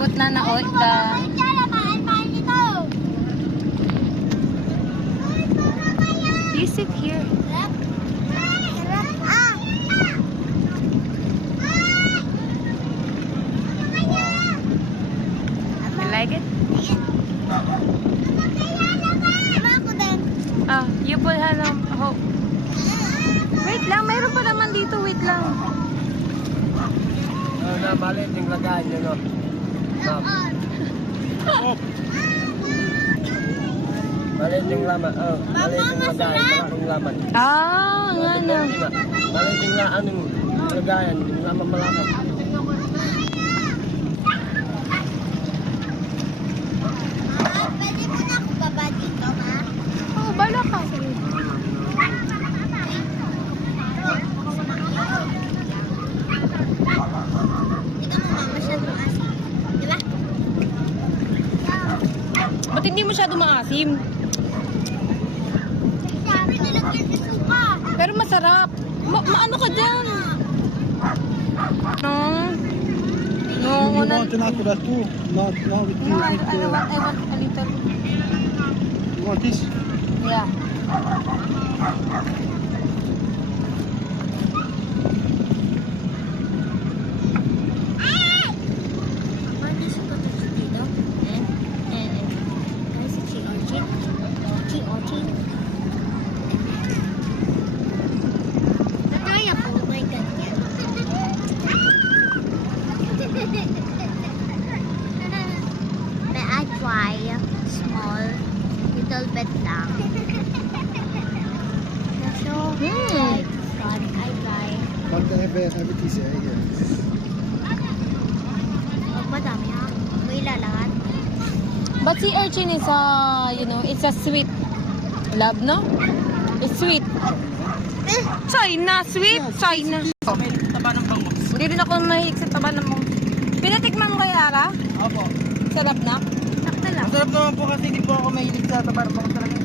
Put na na oil the... You sit here. You like it? Ah, you put oh. Wait lang, mayroon pa naman dito. Wait lang. Na maliit yung lagayan yun, no? Maliit yung laman. Maliit yung lagayan. Malaking laman. Ah, nga na. Maliit yung lagayan. Yung laman malapad. Pwede mo na ako baba dito, ma? Oh, bala ka. Ba't hindi masyado maasim? Sabi nilagyan sa suka. Pero masarap. Maano ka dyan? No? No, You una. want natural too? Not with you. No, I With, want a little. you want this? Yeah. Mami, suka to sa dito. Guys, si Orchid. Orchid. Nataya ko. Oh my God. May I try small, little bit lang. So, like, fun. I try. But have it easy. Pag madami ha, may lahat. But si urchin is it's a sweet. Love, no? It's sweet. China, sweet. China. May taba ng bangus. Hindi rin ako mahilig sa taba ng mong. Pinatikman mo kay Ara? Opo. Sarap na? Sakta lang. Masarap naman po kasi hindi po ako mahilig sa taba ng bangus talaga.